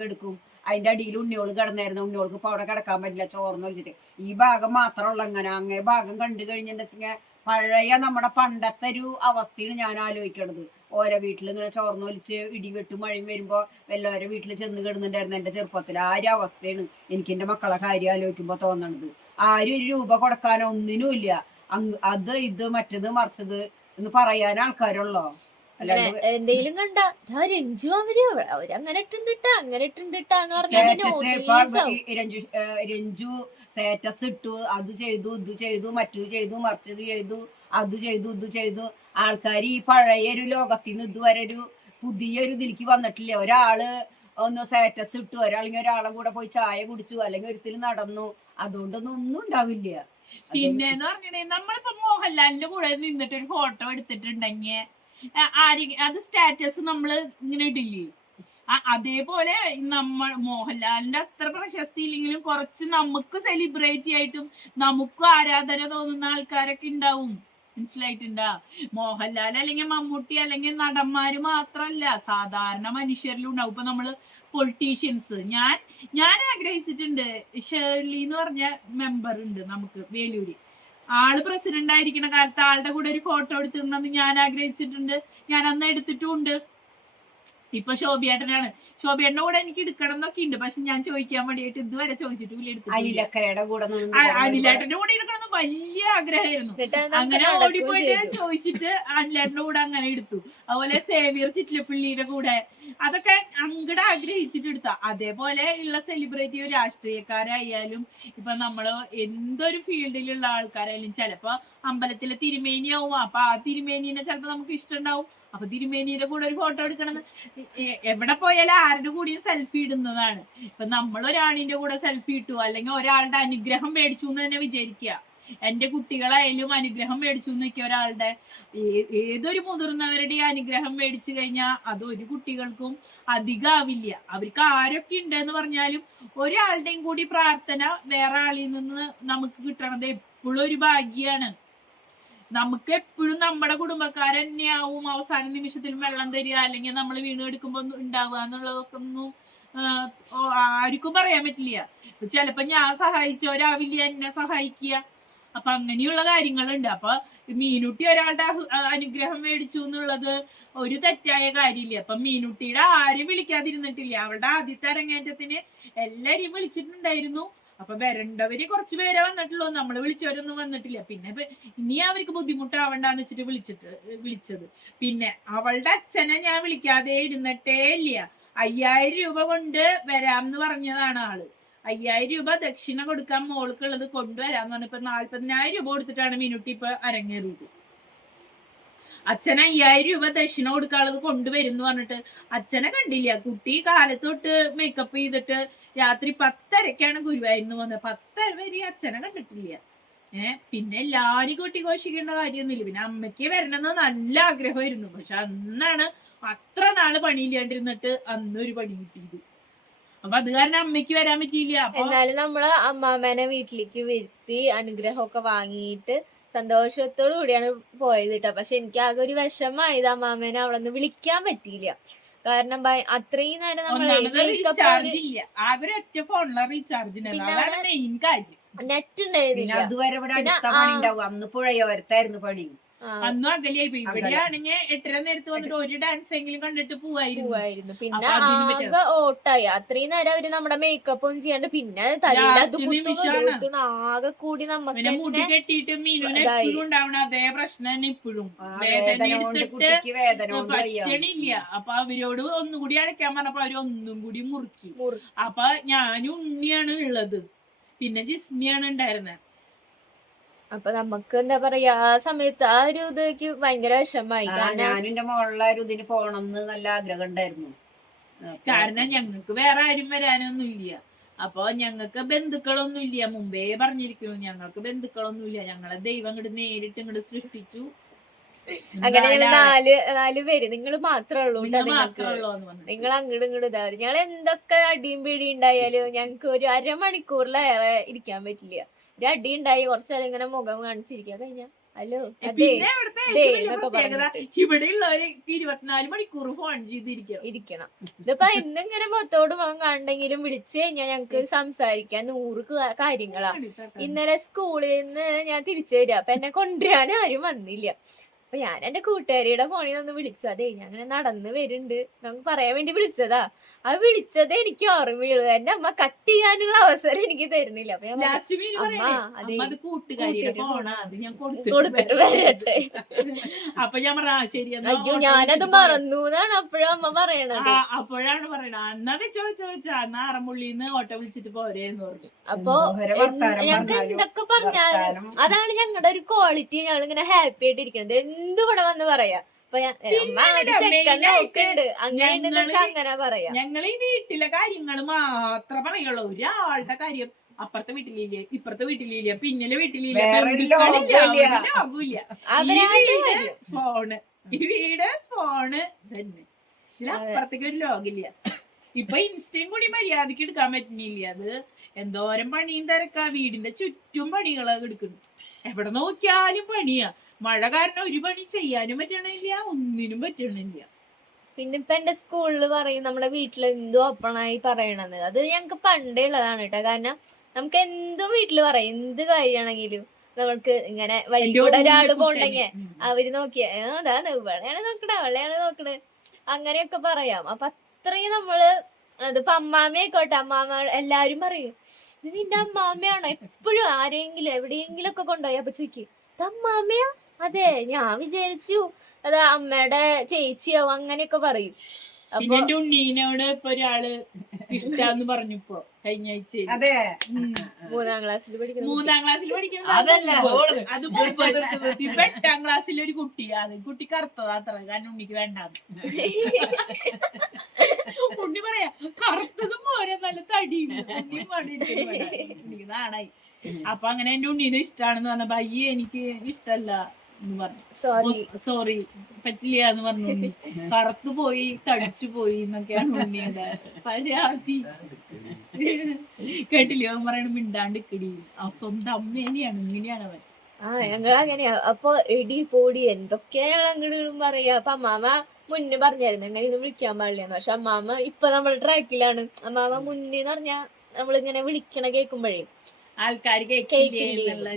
അതിന്റെ അടിയിൽ ഉണ്ണിയോൾ കിടന്നായിരുന്നു. ഉണ്ണിയോൾക്ക് ഇപ്പൊ അവിടെ കിടക്കാൻ പറ്റില്ല ചോർന്ന് വെച്ചിട്ട്. ഈ ഭാഗം മാത്രമുള്ള അങ്ങനെ. അങ്ങേ ഭാഗം കണ്ടു കഴിഞ്ഞിട്ടുണ്ടെങ്കിൽ പഴയ നമ്മുടെ പണ്ടത്തെ ഒരു അവസ്ഥയാണ് ഞാൻ ആലോചിക്കണത്. ഓരോ വീട്ടിൽ ഇങ്ങനെ ചോർന്ന് വലിച്ച് ഇടിവെട്ടും മഴയും വരുമ്പോ വല്ലവരെ വീട്ടിൽ ചെന്ന് കിടന്നുണ്ടായിരുന്നു എന്റെ ചെറുപ്പത്തിൽ. ആ ഒരു അവസ്ഥയാണ് എനിക്ക് എന്റെ മക്കളെ കാര്യം ആലോചിക്കുമ്പോ തോന്നണത്. ആരും ഒരു രൂപ കൊടുക്കാനോ ഒന്നിനും ഇല്ല. അങ്ങ് അത് ഇത് മറ്റത് മറിച്ചത് എന്ന് പറയാൻ ആൾക്കാരുള്ളോ? എന്തെങ്കിലും കണ്ട രഞ്ജു അവർ അവർ അങ്ങനെ ഇട്ടുണ്ടിട്ടാ അങ്ങനെ ഇട്ടുണ്ടിട്ടാന്ന് പറഞ്ഞാൽ രഞ്ജു സ്റ്റാറ്റസ് ഇട്ടു അത് ചെയ്തു ഇത് ചെയ്തു മറ്റു ചെയ്തു മറിച്ചത് ചെയ്തു അത് ചെയ്തു ഇത് ചെയ്തു. ആൾക്കാർ ഈ പഴയ ഒരു ലോകത്തിൽ നിന്ന് ഇതുവരെ ഒരു പുതിയൊരു ഇതിലേക്ക് വന്നിട്ടില്ല. ഒരാൾ ഒന്ന് സ്റ്റാറ്റസ് ഇട്ടു ഒരാളെങ്കിൽ ഒരാളെ കൂടെ പോയി ചായ കുടിച്ചു അല്ലെങ്കിൽ ഒരിക്കൽ നടന്നു. അതുകൊണ്ടൊന്നും ഒന്നും ഉണ്ടാവില്ല. പിന്നെ എന്ന് പറഞ്ഞേ നമ്മളിപ്പോ മോഹൻലാലിന്റെ കൂടെ നിന്നിട്ട് ഒരു ഫോട്ടോ എടുത്തിട്ടുണ്ടെങ്കിൽ ആര് അത് സ്റ്റാറ്റസ് നമ്മൾ ഇങ്ങനെ ഇടില്ലേ? അതേപോലെ നമ്മൾ മോഹൻലാലിന്റെ അത്ര പ്രശസ്തി ഇല്ലെങ്കിലും കുറച്ച് നമുക്ക് സെലിബ്രേറ്റ് ആയിട്ടും നമുക്ക് ആരാധന തോന്നുന്ന ആൾക്കാരൊക്കെ ഉണ്ടാവും മനസ്സിലായിട്ടുണ്ടാ? മോഹൻലാൽ അല്ലെങ്കിൽ മമ്മൂട്ടി അല്ലെങ്കിൽ നടന്മാര് മാത്രല്ല സാധാരണ മനുഷ്യരിലും ഉണ്ടാവും. ഇപ്പൊ നമ്മൾ പൊളിറ്റീഷ്യൻസ് ഞാൻ ഞാൻ ആഗ്രഹിച്ചിട്ടുണ്ട്. ഷേർലി എന്ന് പറഞ്ഞ മെമ്പർ ഉണ്ട് നമുക്ക് വേലൂര്. ആൾ പ്രസിഡന്റ് ആയിരിക്കുന്ന കാലത്ത് ആളുടെ കൂടെ ഒരു ഫോട്ടോ എടുത്തിട്ടുണ്ടെന്ന് ഞാൻ ആഗ്രഹിച്ചിട്ടുണ്ട്. ഞാൻ അന്ന് എടുത്തിട്ടുമുണ്ട് ഇപ്പൊ ശോഭിയേട്ടനാണ്. ശോഭിയേട്ടന്റെ കൂടെ എനിക്ക് എടുക്കണം എന്നൊക്കെ ഉണ്ട്. പക്ഷെ ഞാൻ ചോദിക്കാൻ വേണ്ടിയിട്ട് ഇതുവരെ ചോദിച്ചിട്ടില്ല എടുത്തിട്ടില്ല. അനിലക്കരയുടെ കൂടെ അനിലേട്ടന്റെ കൂടെ എടുക്കണം എന്ന് വലിയ ആഗ്രഹമായിരുന്നു. അങ്ങനെ ഓടിപ്പോയിട്ട് ഞാൻ ചോദിച്ചിട്ട് അനിലേട്ടന്റെ കൂടെ അങ്ങനെ എടുത്തു. അതുപോലെ സേവിയർ ചിറ്റിലപ്പിള്ളിയുടെ കൂടെ. അതൊക്കെ അങ്ങടെ ആഗ്രഹിച്ചിട്ട് എടുത്ത. അതേപോലെ ഉള്ള സെലിബ്രിറ്റി രാഷ്ട്രീയക്കാരായാലും ഇപ്പൊ നമ്മൾ എന്തൊരു ഫീൽഡിലുള്ള ആൾക്കാരായാലും ചിലപ്പോ അമ്പലത്തിലെ തിരുമേനിയാവും. അപ്പൊ ആ തിരുമേനിനെ ചിലപ്പോ നമുക്ക് ഇഷ്ടമുണ്ടാവും അപ്പൊ തിരുമേനിയുടെ കൂടെ ഒരു ഫോട്ടോ എടുക്കണം എവിടെ പോയാലും ആരുടെ കൂടിയും സെൽഫി ഇടുന്നതാണ്. ഇപ്പൊ നമ്മൾ ഒരാളിന്റെ കൂടെ സെൽഫി ഇട്ടു അല്ലെങ്കിൽ ഒരാളുടെ അനുഗ്രഹം മേടിച്ചു എന്ന് തന്നെ വിചാരിക്കുക. എന്റെ കുട്ടികളായാലും അനുഗ്രഹം മേടിച്ചു എന്നൊക്കെ ഒരാളുടെ ഏതൊരു മുതിർന്നവരുടെ അനുഗ്രഹം മേടിച്ചു കഴിഞ്ഞാൽ അത് ഒരു കുട്ടികൾക്കും അധികമാവില്ല അവർക്ക് ആരൊക്കെ ഉണ്ട് എന്ന് പറഞ്ഞാലും ഒരാളുടെയും കൂടി പ്രാർത്ഥന വേറെ ആളിൽ നിന്ന് നമുക്ക് കിട്ടണത് എപ്പോഴും ഒരു ഭാഗ്യാണ്. നമുക്ക് എപ്പോഴും നമ്മുടെ കുടുംബക്കാരൻ തന്നെയാവും അവസാന നിമിഷത്തിൽ വെള്ളം തരിക അല്ലെങ്കിൽ നമ്മൾ വീണ് എടുക്കുമ്പോൾ ഉണ്ടാവുക എന്നുള്ളതൊക്കെ ഒന്നും ആർക്കും പറയാൻ പറ്റില്ല. ചിലപ്പോ ഞാൻ സഹായിച്ചവരാവില്ല എന്നെ സഹായിക്കുക. അപ്പൊ അങ്ങനെയുള്ള കാര്യങ്ങളുണ്ട്. അപ്പൊ മീനുട്ടി ഒരാളുടെ അനുഗ്രഹം മേടിച്ചു എന്നുള്ളത് ഒരു തെറ്റായ കാര്യമില്ല. അപ്പൊ മീനുട്ടിയുടെ ആരും വിളിക്കാതിരുന്നിട്ടില്ല. അവളുടെ ആദ്യത്തെ അരങ്ങേറ്റത്തിന് എല്ലാരെയും വിളിച്ചിട്ടുണ്ടായിരുന്നു. അപ്പൊ വരണ്ടവര് കുറച്ച് പേരെ വന്നിട്ടുള്ളൂ. നമ്മൾ വിളിച്ചവരൊന്നും വന്നിട്ടില്ല. പിന്നെ ഇനി അവർക്ക് ബുദ്ധിമുട്ടാവണ്ടെന്ന് വെച്ചിട്ട് വിളിച്ചിട്ട് വിളിച്ചത്. പിന്നെ അവളുടെ അച്ഛനെ ഞാൻ വിളിക്കാതെ ഇരുന്നിട്ടേ ഇല്ല. അയ്യായിരം രൂപ കൊണ്ട് വരാം എന്ന് പറഞ്ഞതാണ് ആൾ. അയ്യായിരം രൂപ ദക്ഷിണ കൊടുക്കാൻ മോൾക്കുള്ളത് കൊണ്ടുവരാന്ന് പറഞ്ഞപ്പോ നാല്പതിനായിരം രൂപ കൊടുത്തിട്ടാണ് മിനുട്ടി ഇപ്പൊ അരങ്ങേറിയത്. അച്ഛൻ അയ്യായിരം രൂപ ദക്ഷിണ കൊടുക്കാനുള്ളത് കൊണ്ടുവരും എന്ന് പറഞ്ഞിട്ട് അച്ഛനെ കണ്ടില്ല. കുട്ടി കാലത്തൊട്ട് മേക്കപ്പ് ചെയ്തിട്ട് രാത്രി പത്തരക്കാണ് ഗുരുവായൂരിന്ന് വന്നത്. പത്തര വരെ അച്ഛനെ കണ്ടിട്ടില്ല. ഏഹ് പിന്നെ എല്ലാരും കൊട്ടി ഘോഷിക്കേണ്ട കാര്യമൊന്നുമില്ല. പിന്നെ അമ്മയ്ക്ക് വരണമെന്ന് നല്ല ആഗ്രഹമായിരുന്നു. പക്ഷെ അന്നാണ് അത്ര നാൾ പണിയില്ലാണ്ടിരുന്നിട്ട് അന്ന് ഒരു പണി കിട്ടിയത്. അപ്പൊ അത് കാരണം അമ്മയ്ക്ക് വരാൻ പറ്റിയില്ല. എന്നാലും നമ്മൾ അമ്മാമേനെ വീട്ടിലേക്ക് വരുത്തി അനുഗ്രഹമൊക്കെ വാങ്ങിയിട്ട് സന്തോഷത്തോടു കൂടിയാണ് പോയത് കേട്ടോ. പക്ഷെ എനിക്ക് ആകെ ഒരു വിഷമായത് അമ്മാമേനെ അവിടെ നിന്ന് വിളിക്കാൻ പറ്റിയില്ല. കാരണം അത്രയും നേരം നമ്മൾ അവരൊറ്റ ഫോണിലെ റീചാർജ് പിന്നെ അതാണ് മെയിൻ കാര്യം. നെറ്റ് ഉണ്ടായിരുന്നില്ല. അതുവരെ ഇവിടെ അടുത്ത പണി ഉണ്ടാവും. അന്ന് പുഴയോരത്തായിരുന്നു പണി. അന്നും അകലെയായി. ഇവിടെയാണെങ്കിൽ എട്ടര നേരത്ത് വന്നിട്ട് ഒരു ഡാൻസ് എങ്കിലും കണ്ടിട്ട് പോവായിരുന്നു. പിന്നെ ആകെ ഓട്ടായി. അത്രയും നേരം അവർ നമ്മുടെ മേക്കപ്പ് ഒന്നും ചെയ്യാണ്ട്. പിന്നെ ആകെ കൂടി നമുക്ക് മുടി കെട്ടിയിട്ട്. എപ്പോഴും ഉണ്ടാവണ അതേ പ്രശ്നം തന്നെ ഇപ്പോഴും. വേദന എടുത്തിട്ട് പറ്റണില്ല. അപ്പൊ അവരോട് ഒന്നുകൂടി അടയ്ക്കാൻ പറഞ്ഞപ്പോ അവർ ഒന്നും കൂടി മുറുക്കി. മുറി അപ്പൊ ഞാനും ഉണ്ണിയാണ് ഉള്ളത്. പിന്നെ ജിസ്മിയാണ് ഉണ്ടായിരുന്നത് അപ്പൊ നമുക്ക് എന്താ പറയാ ആ സമയത്ത് ആ ഒരു ഇതേക്ക് ഭയങ്കര വിഷമായി. കാരണം ഞാനും എന്റെ മോളിലെ ഒരു ഇതിന് പോണെന്ന് നല്ല ആഗ്രഹം ഉണ്ടായിരുന്നു. കാരണം ഞങ്ങൾക്ക് വേറെ ആരും വരാനൊന്നും ഇല്ല അപ്പൊ ഞങ്ങൾക്ക് ബന്ധുക്കളൊന്നും ഇല്ല മുമ്പേ പറഞ്ഞിരിക്കുന്നു ഞങ്ങൾക്ക് ബന്ധുക്കളൊന്നും ഇല്ല ഞങ്ങളെ ദൈവം ഇങ്ങോട്ട് നേരിട്ട് ഇങ്ങോട്ട് സൃഷ്ടിച്ചു. അങ്ങനെ നാല് നാല് പേര്. നിങ്ങൾ മാത്രമേ ഉള്ളൂ നിങ്ങൾ കേട്ടോ നിങ്ങൾക്ക്. മാത്രമേ ഉള്ളൂ എന്ന് പറഞ്ഞു നിങ്ങൾ അങ്ങോട്ടും ഇങ്ങോട്ടും ഇതാ ഞങ്ങൾ എന്തൊക്കെ അടിയും പിടിയും ഉണ്ടായാലും ഞങ്ങൾക്ക് ഒരു അരമണിക്കൂറിലേറെ ഇരിക്കാൻ പറ്റില്ല. ഒരു അടി ഉണ്ടായി കുറച്ചു നേരം ഇങ്ങനെ മുഖം കാണിച്ചിരിക്കുക കഴിഞ്ഞ ഹലോ അതെ പിന്നെ ഇവിടുത്തെ ദേ ഏറ്റവും വലിയ എന്നൊക്കെ പ്രത്യേകത പറഞ്ഞിട്ട്. ഇവിടെ ഉള്ളവര് ഇരുപത്തിനാല് മണിക്കൂർ ഫോൺ ചെയ്തിരിക്കണം. ഇരിക്കണം. ഇതിപ്പോ ഇന്നിങ്ങനെ മൊത്തോട് മുഖം കണ്ടെങ്കിലും വിളിച്ചു കഴിഞ്ഞാൽ ഞങ്ങക്ക് സംസാരിക്കാൻ നൂറ് കാര്യങ്ങളാ. ഇന്നലെ സ്കൂളിൽ നിന്ന് ഞാൻ തിരിച്ചു വരിക അപ്പൊ എന്നെ കൊണ്ടുവരാൻ ആരും വന്നില്ല. അപ്പൊ ഞാൻ എന്റെ കൂട്ടുകാരിയുടെ ഫോണിൽ നിന്ന് വിളിച്ചു. അതെ ഞാൻ അങ്ങനെ നടന്ന് വരുന്നുണ്ട്. നമുക്ക് പറയാൻ വേണ്ടി വിളിച്ചതാ. ആ വിളിച്ചത് എനിക്ക് ഓർമ്മയുള്ളൂ. എന്റെ അമ്മ കട്ട് ചെയ്യാനുള്ള അവസരം എനിക്ക് തരുന്നില്ല. അപ്പൊ ഞാൻ കൊടുത്തിട്ട് വരട്ടെ. അപ്പൊ ഞാൻ പറഞ്ഞ ശരി എന്നാ അയ്യോ ഞാനത് മറന്നു എന്നാണ് അപ്പോഴും അമ്മ പറയണത്. ആ, അപ്പോഴാണ് പറയണത്. എന്നാ വെച്ചോ വെച്ചോ വെച്ചോ. എന്നാ അറമുള്ളിന്ന് ഓട്ടോ വിളിച്ചിട്ട് പോരേന്ന് പറഞ്ഞു അപ്പൊ വർത്താനം ഞങ്ങൾക്ക് എന്തൊക്കെ പറഞ്ഞാലും അതാണ് ഞങ്ങളുടെ ഒരു ക്വാളിറ്റി ഞങ്ങൾ ഇങ്ങനെ ഹാപ്പി ആയിട്ട് ഇരിക്കുന്നത് എന്ത് ഇവിടെ വന്ന് പറയാ? അപ്പൊ നോക്കുന്നുണ്ട്. അങ്ങനെ ഞങ്ങൾ അങ്ങനെ പറയാ. ഞങ്ങൾ ഈ വീട്ടിലെ കാര്യങ്ങൾ മാത്രം പറയുള്ളൂ. ഒരാളുടെ കാര്യം അപ്പുറത്തെ വീട്ടിലില്ല ഇപ്പുറത്തെ വീട്ടിലില്ല പിന്നിലെ വീട്ടിലില്ല ലോകമില്ല. ഫോണ്. ഈ വീട് ഫോണ് തന്നെ ഇതിലപ്പുറത്തേക്ക് ഒരു ലോകില്ല ഇപ്പൊ ഇൻസ്റ്റയും കൂടി മര്യാദയ്ക്ക് എടുക്കാൻ പറ്റുന്നില്ല? അത് എന്തോരം പണിയും തിരക്കാ. വീടിന്റെ ചുറ്റും പണികളൊക്കെ എടുക്കുന്നു. എവിടെ നോക്കിയാലും പണിയാ. മഴ കാരണം ഒരു പണി ചെയ്യാനും പറ്റണില്ല ഒന്നിനും പറ്റണില്ല. പിന്നെ ഇപ്പൊ എന്റെ സ്കൂളിൽ പറയും നമ്മുടെ വീട്ടിൽ എന്തോ ഓപ്പണായി പറയണത്? അത് ഞങ്ങക്ക് പണ്ടേ ഉള്ളതാണ് കേട്ടോ. കാരണം നമുക്ക് എന്തും വീട്ടിൽ പറയും. എന്ത് കാര്യമാണെങ്കിലും നമ്മൾക്ക് ഇങ്ങനെ വഴിയുടെ ഒരാൾ. പോണ്ടെങ്കിൽ. അവർ നോക്കിയ അതാ ഇവളെയാണ് നോക്കണേ അവളെയാണ് നോക്കണേ. അങ്ങനെയൊക്കെ പറയാം. അപ്പൊ അത്രയും നമ്മൾ അതിപ്പോ അമ്മാമ്മയായിക്കോട്ടെ അമ്മാമ്മ എല്ലാരും പറയും ഇത് നിന്റെ അമ്മാമ്മയാണോ എപ്പോഴും ആരെങ്കിലും എവിടെയെങ്കിലും ഒക്കെ കൊണ്ടുപോയി. അപ്പൊ ചോദിക്കും ഇത് അമ്മാമ്മയാ അതെ ഞാൻ വിചാരിച്ചു. അത് അമ്മയുടെ ചേച്ചിയാവും അങ്ങനെയൊക്കെ പറയും. പിന്നെ അപ്പൊ എന്റെ ഉണ്ണീനോട് ഇപ്പൊ ഒരാൾ ഇഷ്ടാന്ന് പറഞ്ഞപ്പോ കഴിഞ്ഞ ആഴ്ച. അതെ. മൂന്നാം ക്ലാസ്സിൽ പഠിക്കുന്നു മൂന്നാം ക്ലാസ്സിൽ പഠിക്കുന്നത് അതല്ല, അത് മുമ്പ്. ഇപ്പൊ എട്ടാം ക്ലാസ്സിൽ ഒരു കുട്ടി. അത് കുട്ടി കറുത്തത് അത്ര കാരണം ഉണ്ണിക്ക് വേണ്ടാന്ന്. ഉണ്ണി പറയാ കറുത്തതും പോരെ നല്ല തടിയും. ഉണ്ണിയും. ഉണ്ണിക്ക് നാണായി. അപ്പൊ അങ്ങനെ എന്റെ ഉണ്ണീനെ ഇഷ്ടാണെന്ന് പറഞ്ഞപ്പോ അയ്യേ എനിക്ക് ഇഷ്ടല്ല. സോറി സോറി പറ്റില്ല എന്ന് പറഞ്ഞു. കറുത്തു പോയി തടിച്ചു പോയി എന്നൊക്കെയാണ് ഉണ്ണിയുടെ പരാതി കേട്ടില്ലേ? അവൻ പറയണ മിണ്ടാണ്ട് കിടി സ്വന്തം അമ്മേനെയാണ്. ഇങ്ങനെയാണ് അവൻ. ആ ഞങ്ങൾ അങ്ങനെയാ. അപ്പൊ എടി പോടി എന്തൊക്കെയാ ഞങ്ങൾ അങ്ങോട്ടും പറയാ? അപ്പൊ അമ്മാമ മുന്നേ പറഞ്ഞായിരുന്നു. അങ്ങനെ ഇന്ന് വിളിക്കാൻ പാടില്ലെന്ന്. പക്ഷെ അമ്മാമ ഇപ്പൊ നമ്മുടെ ട്രാക്കിലാണ് അമ്മാമ മുന്നേന്ന് പറഞ്ഞാ നമ്മളിങ്ങനെ വിളിക്കണ കേൾക്കുമ്പോഴേ ആൾക്കാർ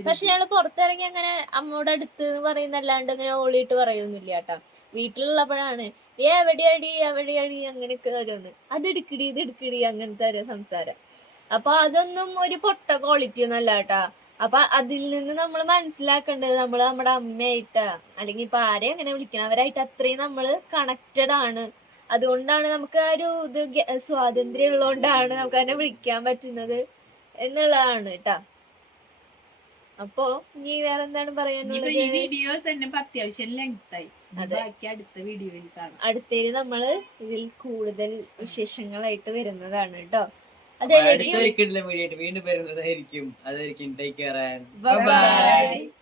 പക്ഷെ ഞങ്ങൾ പുറത്തിറങ്ങി അങ്ങനെ അമ്മയുടെ അടുത്ത് പറയുന്നല്ലാണ്ട് ഇങ്ങനെ ഓളിയിട്ട് പറയൊന്നുമില്ല കേട്ടാ. വീട്ടിലുള്ളപ്പോഴാണ് ഏ എവിടെയാടി എവിടെയാടി അങ്ങനെയൊക്കെ ഓരോന്ന്. അത് എടുക്കടി ഇത് എടുക്കടി അങ്ങനത്തെ ഓരോ സംസാരം. അപ്പൊ അതൊന്നും ഒരു പൊട്ട ക്വാളിറ്റി ഒന്നും അല്ല കേട്ടാ. അപ്പൊ അതിൽ നിന്ന് നമ്മൾ മനസ്സിലാക്കേണ്ടത് നമ്മൾ നമ്മുടെ അമ്മയായിട്ട് അല്ലെങ്കിൽ ഇപ്പൊ ആരെ അങ്ങനെ വിളിക്കണം അവരായിട്ട് അത്രയും നമ്മൾ കണക്റ്റഡ് ആണ്. അതുകൊണ്ടാണ് നമുക്ക് ആ ഒരു ഇത് സ്വാതന്ത്ര്യം ഉള്ളതുകൊണ്ടാണ് നമുക്ക് അതിനെ വിളിക്കാൻ പറ്റുന്നത്. എന്നുള്ളതാണ് കേട്ടാ അപ്പോ നീ വേറെ എന്താണ് പറയാനുള്ളത് ഈ വീഡിയോ തന്നെ അത്യാവശ്യം ബാക്കി അടുത്ത വീഡിയോയിൽ കാണാം. അടുത്തേൽ നമ്മൾ ഇതിൽ കൂടുതൽ വിശേഷങ്ങളായിട്ട് വരുന്നതാണ് കേട്ടോ അതായിരിക്കും അടുത്തൊരിക്കലുള്ള വീഡിയോ ആയിട്ട് വീണ്ടും വരുന്നതായിരിക്കും. അതായിരിക്കും ടേക്ക് കെയർ Bye bye.